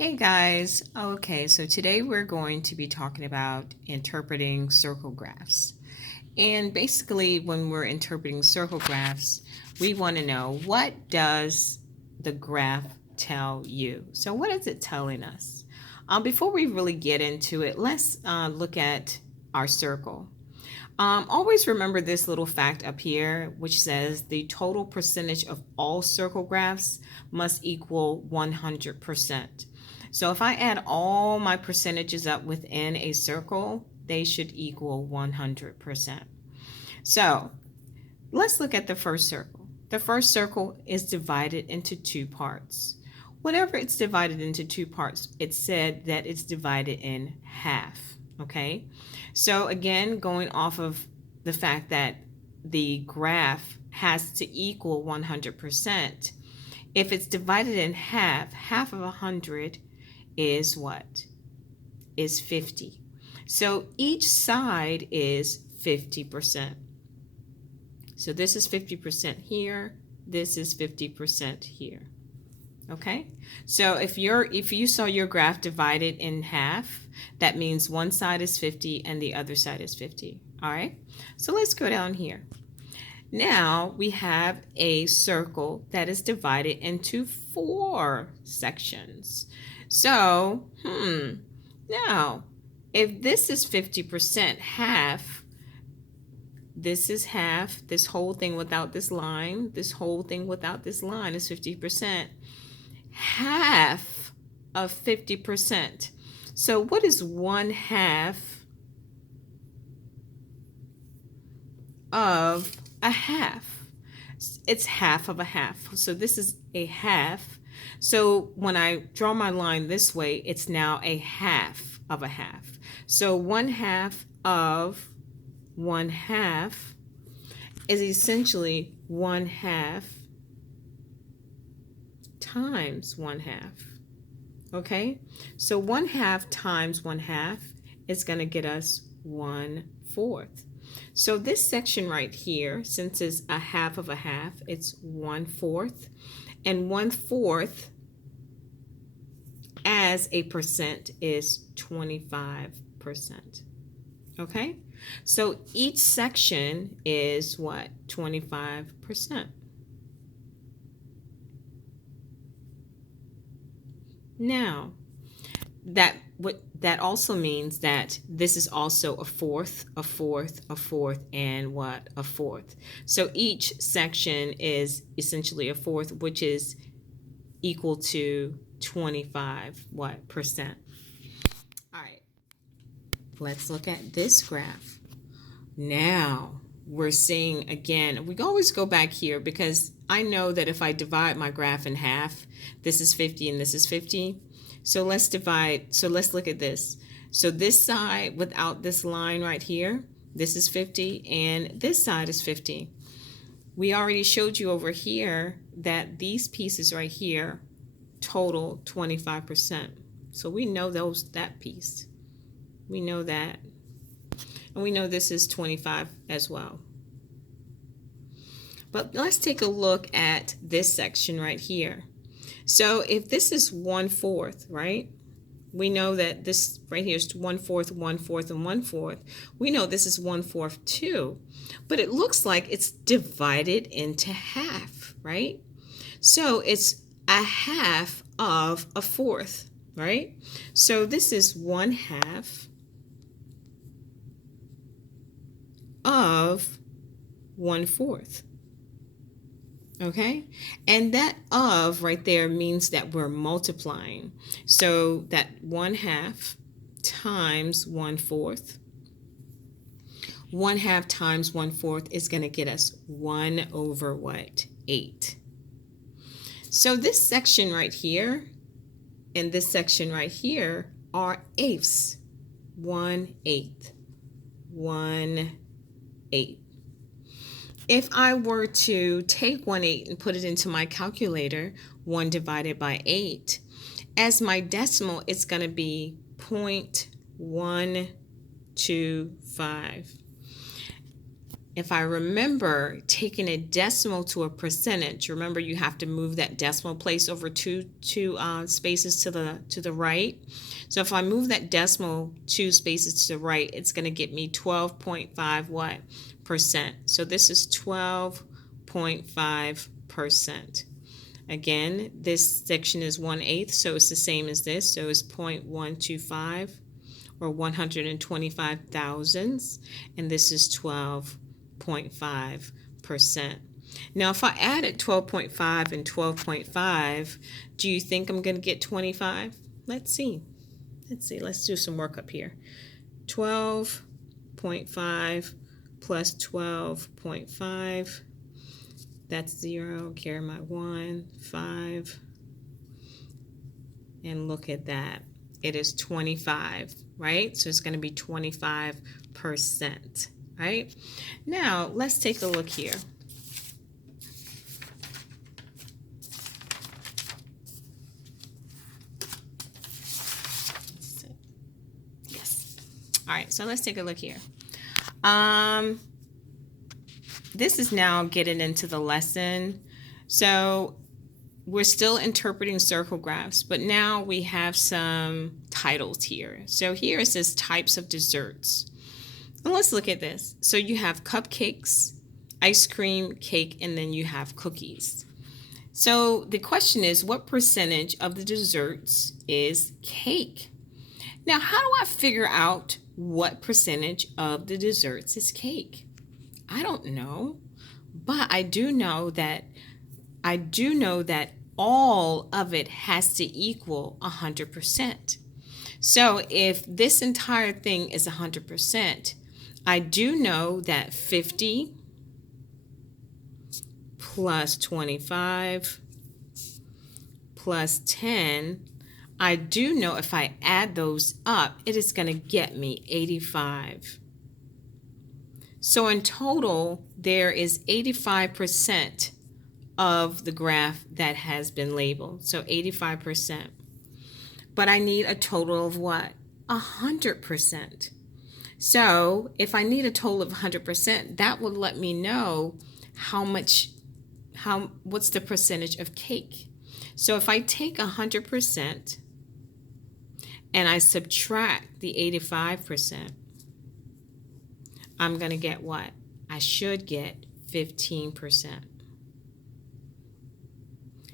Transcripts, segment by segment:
Hey guys, okay, so today we're going to be talking about interpreting circle graphs. And basically, when we're interpreting circle graphs, we want to know, what does the graph tell you? So what is it telling us? Before we really get into it, let's look at our circle. Always remember this little fact up here, which says the total percentage of all circle graphs must equal 100%. So if I add all my percentages up within a circle, they should equal 100%. So let's look at the first circle. The first circle is divided into two parts. Whenever it's divided into two parts, it's said that it's divided in half. Okay, so again, going off of the fact that the graph has to equal 100%, if it's divided in half, half of 100 is what? Is 50. So each side is 50%. So this is 50% here, this is 50% here. Okay, so if you saw your graph divided in half, that means one side is 50 and the other side is 50. All right, so let's go down here. Now we have a circle that is divided into 4 sections. So, now if this is 50%, half, this is half, this whole thing without this line, this whole thing without this line is 50%. Half of 50%. So what is 1/2 of a half? It's half of a half. So this is a half. So when I draw my line this way, it's now a half of a half. So 1/2 of 1/2 is essentially 1/2 times 1/2. Okay, so 1/2 times 1/2 is going to get us 1/4. So this section right here, since it's a half of a half, it's 1/4, and 1/4 as a percent is 25%. Okay, so each section is what? 25%. Now, that also means that this is also a fourth, a fourth, a fourth, and what? A fourth. So each section is essentially a fourth, which is equal to 25 what percent. All right, let's look at this graph. Now we're seeing, again, we always go back here because I know that if I divide my graph in half, this is 50 and this is 50. So let's divide, so let's look at this. So this side without this line right here, this is 50 and this side is 50. We already showed you over here that these pieces right here total 25%. So we know that piece. We know that. And we know this is 25 as well. But let's take a look at this section right here. So if this is 1/4, right? We know that this right here is 1/4, 1/4, and 1/4. We know this is 1/4 too, but it looks like it's divided into half, right? So it's a half of a fourth, right? So this is 1/2 of 1/4. Okay, and that of right there means that we're multiplying. So that 1/2 times 1/4, 1/2 times 1/4 is going to get us 1 over what? 8. So this section right here and this section right here are eighths. 1/8, 1/8. If I were to take 1/8 and put it into my calculator, 1 divided by 8, as my decimal, it's going to be 0.125. if I remember taking a decimal to a percentage, remember you have to move that decimal place over two spaces to the right. So if I move that decimal 2 spaces to the right, it's going to get me 12.5 what percent. So this is 12.5%. Again, this section is 1/8, so it's the same as this. So it's 0.125 or 125 thousandths, and this is 12.5%. Now, if I added 12.5 and 12.5, do you think I'm going to get 25? Let's see. Let's do some work up here. 12.5 plus 12.5. That's 0, carry my 1, 5. And look at that. It is 25, right? So it's going to be 25%, right? Now, let's take a look here. Yes. All right, so let's take a look here. This is now getting into the lesson. So we're still interpreting circle graphs, but now we have some titles here. So here it says types of desserts. And let's look at this. So you have cupcakes, ice cream, cake, and then you have cookies. So the question is, what percentage of the desserts is cake? Now, how do I figure out what percentage of the desserts is cake? I don't know, but I do know that all of it has to equal 100%. So if this entire thing is 100%, I do know that 50 plus 25 plus 10, I do know if I add those up, it is going to get me 85. So in total, there is 85% of the graph that has been labeled. So 85%. But I need a total of what? 100%. So if I need a total of 100%, that would let me know what's the percentage of cake. So if I take 100% and I subtract the 85%, I'm going to get what? I should get 15%.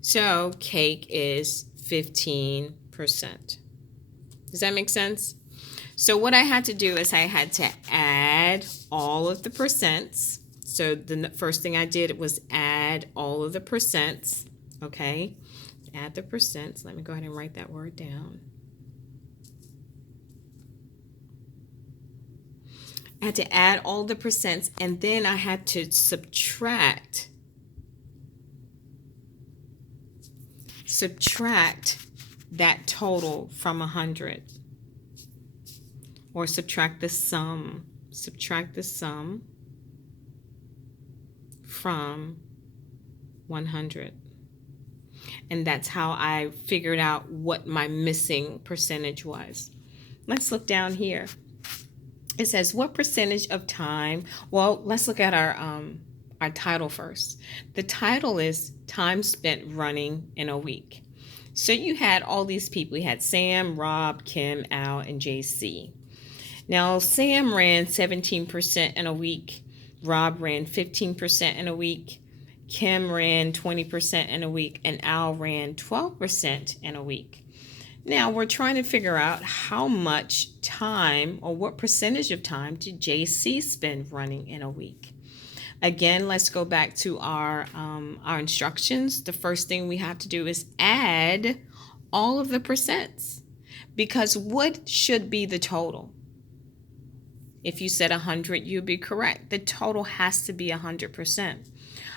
So cake is 15%. Does that make sense? So what I had to do is I had to add all of the percents. So the first thing I did was add all of the percents. Okay, add the percents. Let me go ahead and write that word down. I had to add all the percents, and then I had to subtract that total from 100, or subtract the sum from 100. And that's how I figured out what my missing percentage was. Let's look down here. It says, what percentage of time? Well, let's look at our title first. The title is time spent running in a week. So you had all these people. You had Sam, Rob, Kim, Al, and JC. Now, Sam ran 17% in a week. Rob ran 15% in a week. Kim ran 20% in a week. And Al ran 12% in a week. Now, we're trying to figure out how much time, or what percentage of time, did JC spend running in a week. Again, let's go back to our instructions. The first thing we have to do is add all of the percents, because what should be the total? If you said 100, you'd be correct. The total has to be 100%.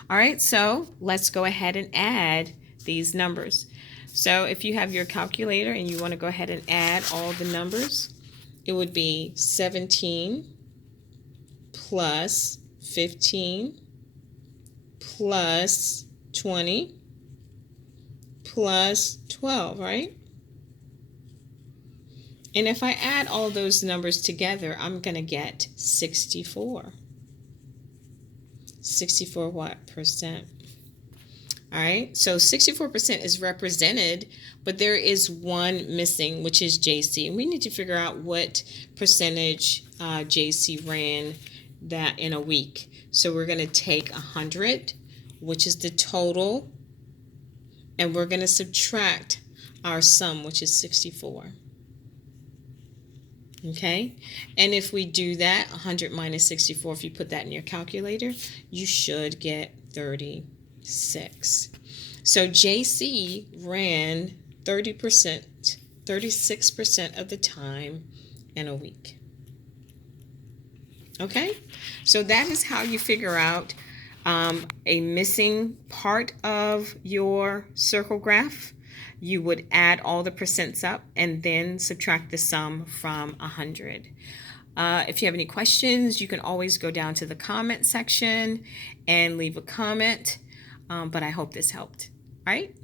All right, so let's go ahead and add these numbers. So if you have your calculator and you want to go ahead and add all the numbers, it would be 17 plus 15 plus 20 plus 12, right? And if I add all those numbers together, I'm going to get 64. 64 what percent? All right, so 64% is represented, but there is one missing, which is JC. And we need to figure out what percentage JC ran that in a week. So we're going to take 100, which is the total, and we're going to subtract our sum, which is 64. Okay, and if we do that, 100 minus 64, if you put that in your calculator, you should get 36. So JC ran 30%, 36% of the time in a week. Okay, so that is how you figure out a missing part of your circle graph. You would add all the percents up and then subtract the sum from 100. If you have any questions, you can always go down to the comment section and leave a comment. But I hope this helped. All right.